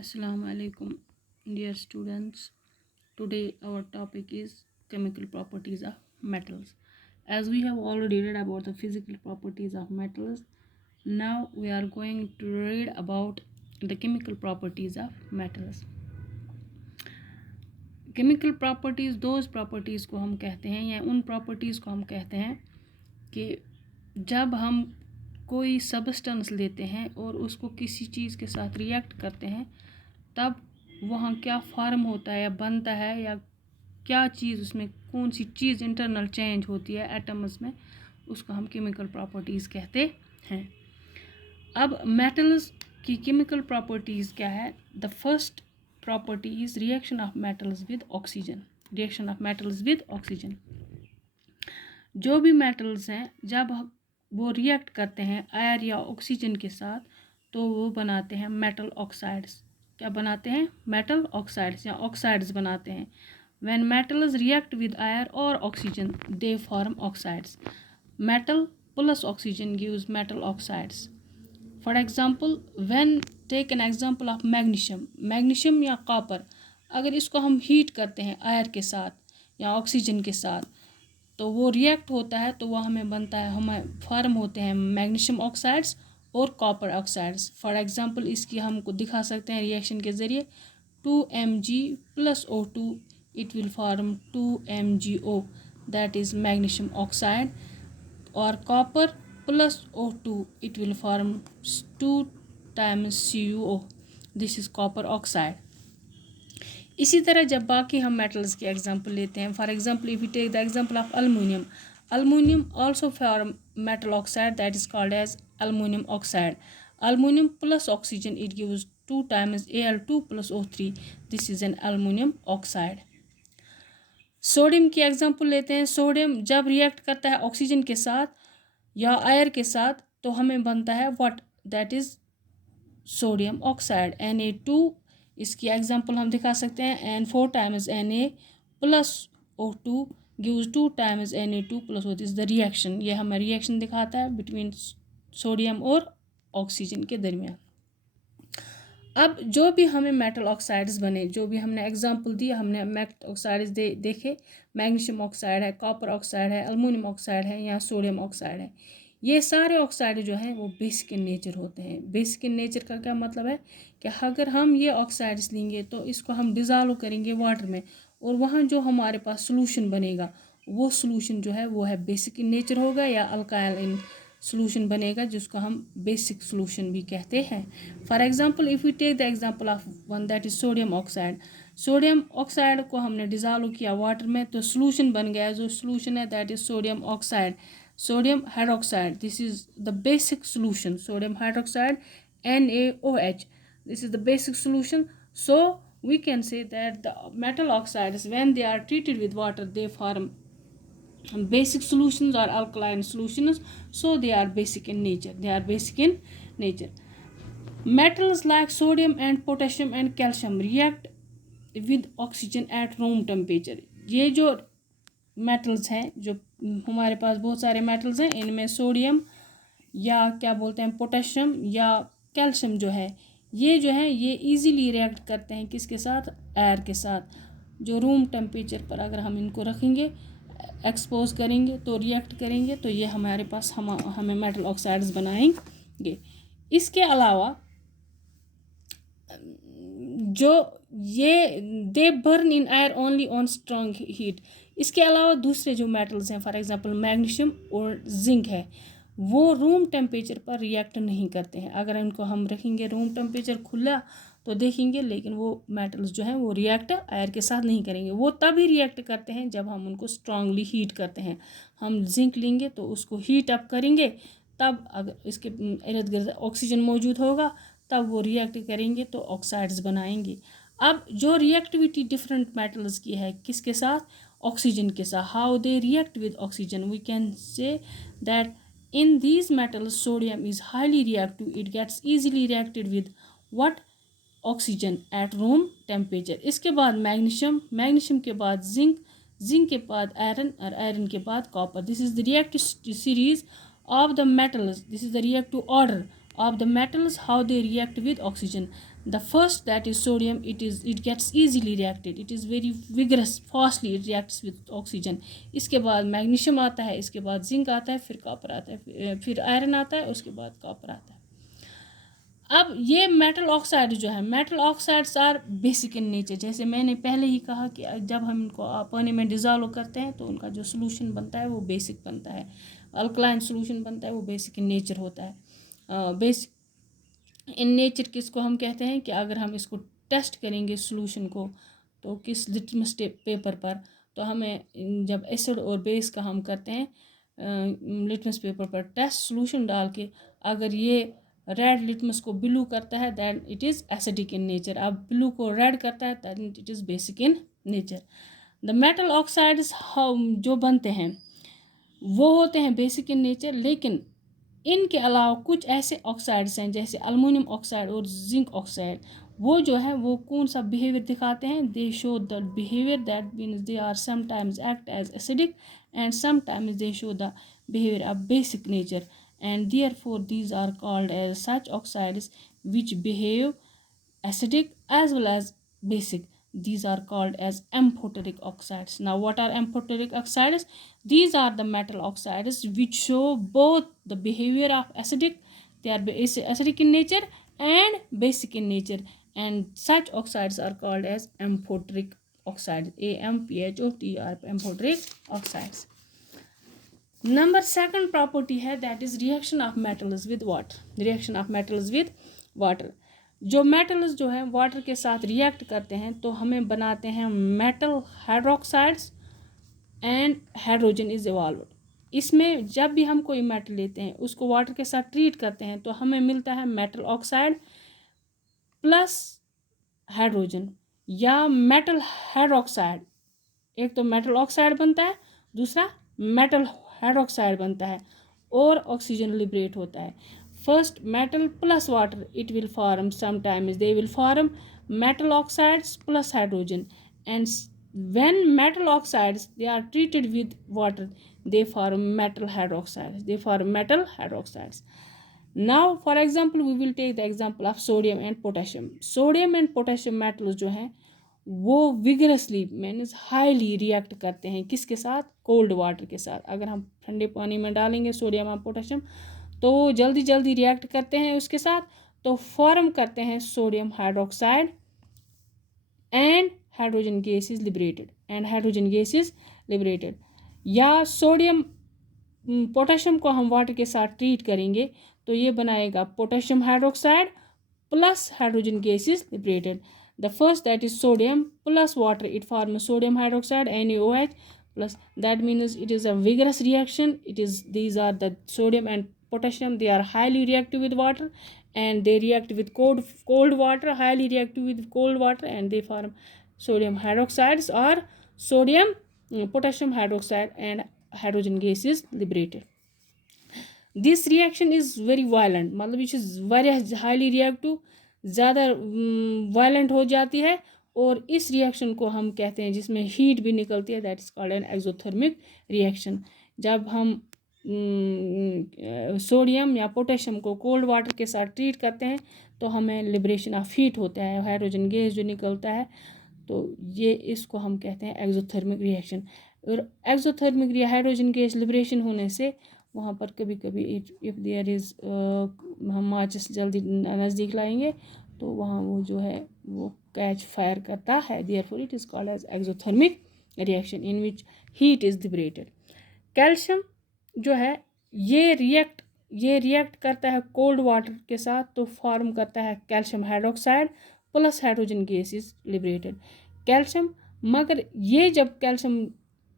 Assalamu alaikum, dear students. Today our topic is chemical properties of metals. As we have already read about the physical properties of metals, now we are going to read about the chemical properties of metals. Chemical properties those properties को हम कहते हैं या उन properties को हम कहते हैं कि जब हम कोई सब्सटेंस लेते हैं और उसको किसी चीज़ के साथ रिएक्ट करते हैं तब वहाँ क्या फॉर्म होता है या बनता है या क्या चीज़ उसमें कौन सी चीज़ इंटरनल चेंज होती है एटम्स में, उसको हम केमिकल प्रॉपर्टीज़ कहते हैं। अब मेटल्स की केमिकल प्रॉपर्टीज़ क्या है? The first property is reaction of metals with oxygen. Reaction of metals with oxygen, जो भी मेटल्स हैं जब वो रिएक्ट करते हैं एयर या ऑक्सीजन के साथ तो वो बनाते हैं मेटल ऑक्साइड्स। क्या बनाते हैं? मेटल ऑक्साइड्स या ऑक्साइड्स बनाते हैं। When metals react with air और oxygen they form oxides. Metal plus oxygen gives metal oxides. For example when take an example of magnesium. Magnesium या कॉपर, अगर इसको हम हीट करते हैं एयर के साथ या ऑक्सीजन के साथ तो वो रिएक्ट होता है तो वो हमें बनता है, हमें फॉर्म होते हैं मैग्नीशियम ऑक्साइड्स और कॉपर ऑक्साइड्स। फॉर एग्जांपल इसकी हमको दिखा सकते हैं रिएक्शन के ज़रिए 2Mg plus O2 it will form 2MgO that is magnesium oxide, और copper plus O2 it will form 2 times CuO, this is copper oxide. इसी तरह जब बाकी हम मेटल्स के एग्जांपल लेते हैं, for example if you take the example of aluminium, aluminium also form metal oxide that is called as aluminium oxide. Aluminium plus oxygen it gives 2 times Al2 plus O3, this is an aluminium oxide. Sodium की example लेते हैं। Sodium जब react करता है oxygen के साथ या air के साथ तो हमें बनता है what, that is sodium oxide Na2। इसकी एग्जांपल हम दिखा सकते हैं N4 times Na plus O2 gives 2 times Na2 plus O, this the reaction. ये हमें रिएक्शन दिखाता है बिटवीन सोडियम और ऑक्सीजन के दरमियान। अब जो भी हमें मेटल ऑक्साइड्स बने, जो भी हमने एग्जांपल दिया, हमने मेटल ऑक्साइड्स देखे, मैग्नीशियम ऑक्साइड है, कॉपर ऑक्साइड है, अल्युमिनियम ऑक्साइड है या सोडियम ऑक्साइड है। ये सारे ऑक्साइड जो हैं वो बेसिक इन नेचर होते हैं। बेसिक इन नेचर का क्या मतलब है कि अगर हम ये ऑक्साइड्स लेंगे तो इसको हम डिज़ोल्व करेंगे वाटर में और वहाँ जो हमारे पास सोल्यूशन बनेगा वो सोल्यूशन जो है वो है बेसिक इन नेचर होगा या अल्काइल इन सोल्यूशन बनेगा, जिसको हम बेसिक सोल्यूशन भी कहते हैं। For example if you take the example of one that is sodium oxide. Sodium oxide को हमने डिज़ोल्व किया वाटर में तो सोल्यूशन बन गया। जो सोल्यूशन है that is sodium oxide, sodium hydroxide, this is the basic solution, sodium hydroxide NaOH, this is the basic solution. So we can say that the metal oxides when they are treated with water they form basic solutions or alkaline solutions, so they are basic in nature, they are basic in nature. Metals like sodium and potassium and calcium react with oxygen at room temperature. ये जो metals हैं, जो हमारे पास बहुत सारे metals हैं, इनमें sodium या क्या बोलते हैं पोटेशियम या कैल्शियम जो है ये इजीली रिएक्ट करते हैं किसके साथ? एयर के साथ। जो रूम टेम्परेचर पर अगर हम इनको रखेंगे, एक्सपोज करेंगे तो रिएक्ट करेंगे तो ये हमारे पास हमें मेटल ऑक्साइड्स बनाएंगे। इसके अलावा जो ये दे burn in air only on strong heat. इसके अलावा दूसरे जो मेटल्स हैं, फॉर एग्जांपल मैग्नीशियम और जिंक है, वो रूम टेम्परेचर पर रिएक्ट नहीं करते हैं। अगर इनको हम रखेंगे रूम टेम्परेचर खुला तो देखेंगे, लेकिन वो मेटल्स जो हैं वो रिएक्ट एयर के साथ नहीं करेंगे। वो तभी रिएक्ट करते हैं जब हम उनको स्ट्रांगली हीट करते हैं। हम जिंक लेंगे तो उसको हीट अप करेंगे, तब अगर इसके इर्द गिर्द ऑक्सीजन मौजूद होगा तब वो रिएक्ट करेंगे तो ऑक्साइड्स बनाएंगे। अब जो रिएक्टिविटी डिफरेंट मेटल्स की है किसके साथ? ऑक्सीजन के साथ। How they react with oxygen? We can say that in these metals sodium is highly reactive, it gets easily reacted with what? Oxygen at room temperature. इसके बाद मैग्नीशियम, मैग्नीशियम के बाद जिंक, जिंक के बाद iron और iron के बाद copper. This is the reactive series of the metals, this is the reactive order of the metals, how they react with oxygen. The first, that is sodium, it gets easily reacted, it is very vigorous, fastly it reacts with oxygen. इसके बाद magnesium आता है, इसके बाद zinc आता है, फिर copper आता है, फिर आयरन आता है, उसके बाद कॉपर आता है. अब ये मेटल ऑक्साइड जो है, metal oxides are basic in nature. जैसे मैंने पहले ही कहा कि जब हम इनको पानी में डिज़ोल्व करते हैं तो उनका जो सोल्यूशन बनता है वो बेसिक बनता है. अल्कलाइन सोल्यूशन बनता है वो बेसिक इन नेचर होता है. बेसिक इन नेचर किसको हम कहते हैं कि अगर हम इसको टेस्ट करेंगे सोल्यूशन को तो किस लिटमस पेपर पर, तो हमें जब एसिड और बेस का हम करते हैं लिटमस पेपर पर टेस्ट सोल्यूशन डाल के, अगर ये रेड लिटमस को ब्लू करता है then it is acidic in nature. अब ब्लू को रेड करता है then it is basic in nature. The metal oxides जो बनते हैं वो होते हैं बेसिक इन नेचर, लेकिन इनके अलावा कुछ ऐसे ऑक्साइड्स हैं जैसे अल्मोनियम ऑक्साइड और जिंक ऑक्साइड, वो जो है वो कौन सा बिहेवियर दिखाते हैं. They show the behaviour that means they are sometimes act as acidic and sometimes they show the behaviour of basic nature, and therefore these are called as such oxides which behave acidic as well as basic. These are called as amphoteric oxides. Now what are amphoteric oxides? These are the metal oxides which show both the behavior of acidic, they are acidic in nature and basic in nature, and such oxides are called as amphoteric oxides. AMPHOTR, amphoteric oxides. Number second property है that is reaction of metals with water. Reaction of metals with water. जो metals जो है water के साथ react करते हैं तो हमें बनाते हैं metal hydroxides and hydrogen is evolved. इसमें जब भी हम कोई मेटल लेते हैं उसको वाटर के साथ ट्रीट करते हैं तो हमें मिलता है मेटल ऑक्साइड प्लस हाइड्रोजन या मेटल हाइड्रोक्साइड. एक तो मेटल ऑक्साइड बनता है, दूसरा मेटल हाइड्रोक्साइड बनता है और ऑक्सीजन लिबरेट होता है. First metal plus water it will form, sometimes they will form metal oxides plus hydrogen, and when metal oxides they are treated with water they form metal hydroxides, they form metal hydroxides. Now for example we will take the example of sodium and potassium. Sodium and potassium metals जो हैं वो vigorously means highly react करते हैं किसके साथ, cold water के साथ. अगर हम ठंडे पानी में डालेंगे सोडियम और पोटेशियम तो जल्दी जल्दी रिएक्ट करते हैं उसके साथ, तो फॉर्म करते हैं sodium hydroxide and hydrogen gas is liberated, and hydrogen gas is liberated. या सोडियम पोटेशियम को हम वाटर के साथ ट्रीट करेंगे तो ये बनाएगा potassium hydroxide plus hydrogen gas is liberated. The first, that is sodium plus water, it forms sodium hydroxide NaOH plus. That means it is a vigorous reaction. These are the sodium and potassium, they are highly reactive with water and they react with cold water, highly reactive with cold water, and they form sodium hydroxides or sodium potassium hydroxide and hydrogen gas is liberated. This reaction is very violent, मतलब ये चीज़ highly reactive, ज़्यादा violent हो जाती है, और इस reaction को हम कहते हैं जिसमें हीट भी निकलती है, that is called an exothermic reaction. जब हम सोडियम या पोटेशियम को कोल्ड वाटर के साथ ट्रीट करते हैं तो हमें लिबरेशन ऑफ हीट होता है, हाइड्रोजन गैस जो निकलता है, तो ये इसको हम कहते हैं एक्सोथर्मिक रिएक्शन. और एक्सोथर्मिक हाइड्रोजन गैस लिबरेशन होने से वहाँ पर कभी कभी इफ़ देयर इज़ हम माचिस जल्दी नज़दीक लाएंगे तो वहाँ वो जो है वो कैच फायर करता है. Therefore it is called as exothermic reaction in which heat is liberated. Calcium जो है ये रिएक्ट करता है कोल्ड वाटर के साथ तो फॉर्म करता है calcium hydroxide plus hydrogen gas is liberated. Calcium, मगर ये जब कैल्शियम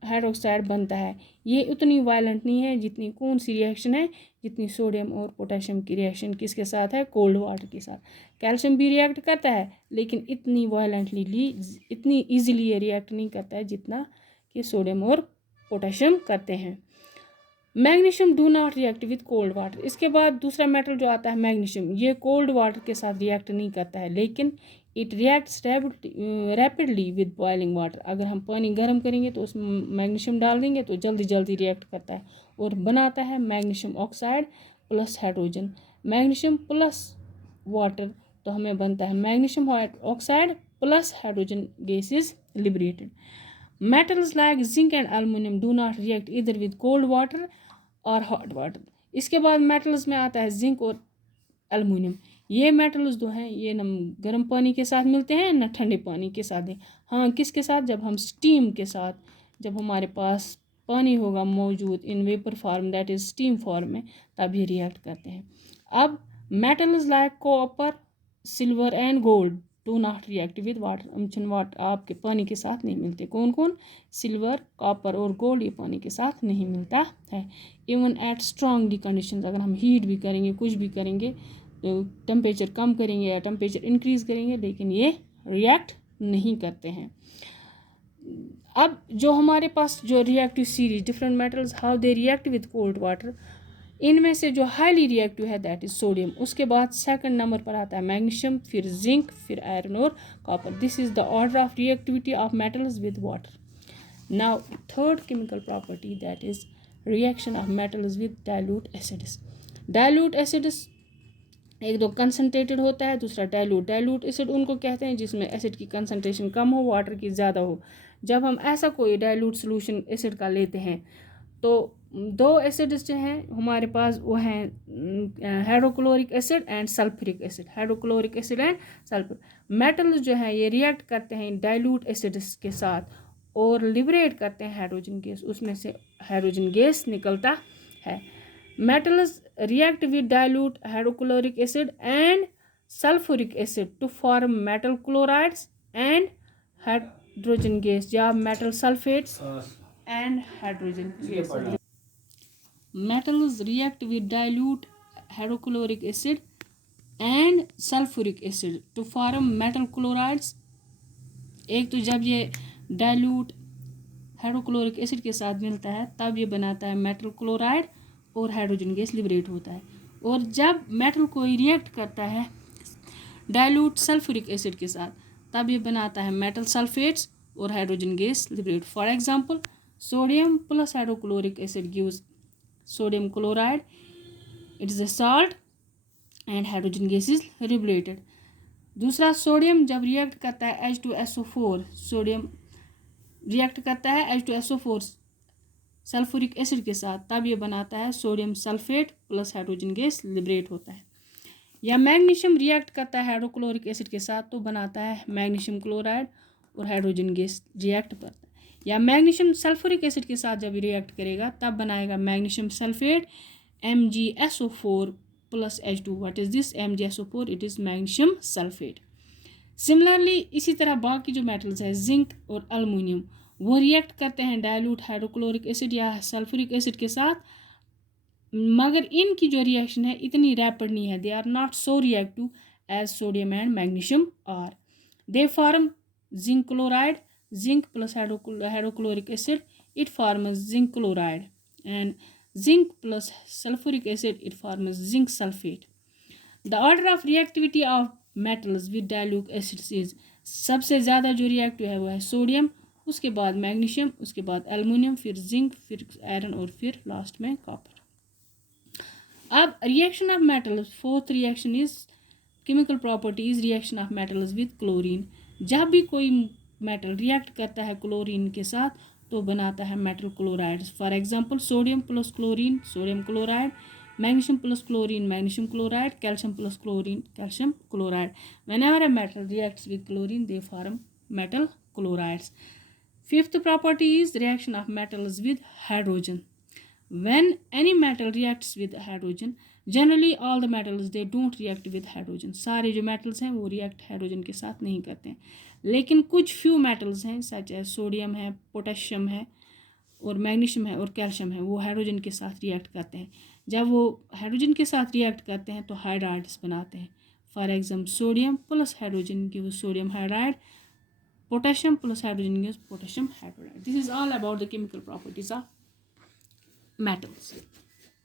हाइड्रोक्साइड बनता है ये उतनी वायलेंट नहीं है जितनी कौन सी रिएक्शन है, जितनी सोडियम और पोटेशियम की रिएक्शन किसके साथ है, कोल्ड वाटर के साथ. कैल्शियम भी रिएक्ट करता है लेकिन इतनी वायलेंटली इतनी ईजिली ये रिएक्ट नहीं करता है जितना कि सोडियम और पोटेशियम करते हैं. Magnesium do not react with cold water. इसके बाद दूसरा मेटल जो आता है मैग्नीशियम, ये कोल्ड वाटर के साथ रिएक्ट नहीं करता है लेकिन it reacts rapidly with boiling water. अगर हम पानी गर्म करेंगे तो उसमें मैग्नीशियम डाल देंगे तो जल्दी जल्दी रिएक्ट करता है और बनाता है magnesium oxide plus hydrogen. Magnesium plus water तो हमें बनता है magnesium oxide plus hydrogen gas is liberated. Metals like zinc and aluminium do not react इधर विद कोल्ड वाटर और हॉट वाटर। इसके बाद मेटल्स में आता है जिंक और एल्युमिनियम। ये मेटल्स जो हैं ये न गर्म पानी के साथ मिलते हैं न ठंडे पानी के साथ हैं। हाँ, किसके साथ? जब हम स्टीम के साथ, जब हमारे पास पानी होगा मौजूद in vapour form that is steam form में, तब ये रिएक्ट करते हैं। अब metals like copper silver and gold do not react with water. आपके पानी के साथ नहीं मिलते। कौन कौन? सिल्वर, कॉपर और गोल्ड, ये पानी के साथ नहीं मिलता है। इवन एट स्ट्रांगली कंडीशन, अगर हम हीट भी करेंगे, कुछ भी करेंगे, तो टेम्परेचर कम करेंगे या टेम्परेचर इंक्रीज़ करेंगे, लेकिन ये रिएक्ट नहीं करते हैं। अब जो हमारे पास जो reactive series different metals how they react with cold water, इनमें से जो हाईली रिएक्टिव है दैट इज सोडियम। उसके बाद सेकंड नंबर पर आता है मैग्नीशियम, फिर जिंक, फिर आयरन और copper. This is the order of reactivity of metals with water. Now third chemical property that is reaction of metals with dilute acids. Dilute acids एक दो कंसनट्रेटेड होता है, दूसरा डाइल्यूट। डाइल्यूट एसिड उनको कहते हैं जिसमें एसिड की कंसनट्रेशन कम हो, वाटर की ज़्यादा हो। जब हम ऐसा कोई डाइल्यूट सोल्यूशन एसिड का लेते हैं तो दो एसिड्स जो हैं हमारे पास वो हैं hydrochloric acid and sulphuric acid. Hydrochloric acid and sulphur metals जो हैं ये रिएक्ट करते हैं डाइल्यूट एसिड्स के साथ और लिबरेट करते हैं हाइड्रोजन गैस, उसमें से हाइड्रोजन गैस निकलता है। Metals react with dilute hydrochloric acid and sulfuric acid to form metal chlorides and hydrogen gas या metal sulfates and hydrogen gas. Metals react with dilute hydrochloric acid and sulfuric acid to form metal chlorides। एक तो जब ये dilute hydrochloric acid के साथ मिलता है तब ये बनाता है मेटल क्लोराइड और हाइड्रोजन गैस लिबरेट होता है। और जब मेटल कोई रिएक्ट करता है डाइल्यूट सल्फ्यूरिक एसिड के साथ तब ये बनाता है मेटल सल्फेट्स और hydrogen gas liberate. For example sodium plus hydrochloric acid gives sodium chloride, it is a salt and hydrogen gas is liberated. दूसरा सोडियम जब रिएक्ट करता है H2SO4, सोडियम रिएक्ट करता है H2SO4 सल्फ्यूरिक एसिड के साथ तब ये बनाता है sodium sulphate plus hydrogen gas liberate होता है। या मैग्नीशियम रिएक्ट करता है हाइड्रोक्लोरिक एसिड के साथ तो बनाता है मैग्नीशियम क्लोराइड और हाइड्रोजन गैस रिएक्ट करता है। या मैग्नीशियम सल्फ्यूरिक एसिड के साथ जब रिएक्ट करेगा तब बनाएगा magnesium sulphate MgSO4 plus H2। What is this MgSO4? It is magnesium sulphate. Similarly इसी तरह बाकी जो मेटल्स है जिंक और एल्युमिनियम वो रिएक्ट करते हैं डाइल्यूट हाइड्रोक्लोरिक एसिड या सल्फ्यूरिक एसिड के साथ, मगर इनकी जो रिएक्शन है इतनी रैपिड नहीं है। They are not so reactive as sodium and magnesium are. They form zinc chloride, zinc plus hydrochloric acid it forms zinc chloride and zinc plus sulphuric acid it forms zinc sulphate. The order of reactivity of metals with dilute acids is, सबसे ज़्यादा जो reactive है वो है sodium, उसके बाद magnesium, उसके बाद एल्युमिनियम, फिर जिंक, फिर आयरन और फिर लास्ट में कॉपर। अब reaction of metals, fourth reaction is chemical properties reaction of metals with chlorine. जब भी कोई मेटल रिएक्ट करता है क्लोरीन के साथ तो बनाता है metal chlorides. For example sodium plus chlorine sodium chloride, magnesium plus chlorine magnesium chloride, calcium plus chlorine calcium chloride. Whenever a metal reacts with chlorine they form metal chlorides. Fifth property is reaction of metals with hydrogen. When any metal reacts with hydrogen, generally all the metals they don't react with hydrogen. सारे जो metals हैं वो react hydrogen के साथ नहीं करते हैं, लेकिन कुछ few metals हैं such as सोडियम है, पोटेशियम है और मैग्नीशियम है और कैल्शियम है, वो हाइड्रोजन के साथ रिएक्ट करते हैं। जब वो हाइड्रोजन के साथ रिएक्ट करते हैं तो हाइड्राइड्स बनाते हैं। For example sodium plus hydrogen gives sodium hydride, potassium plus hydrogen gives potassium hydride. This is all about the chemical properties of metals.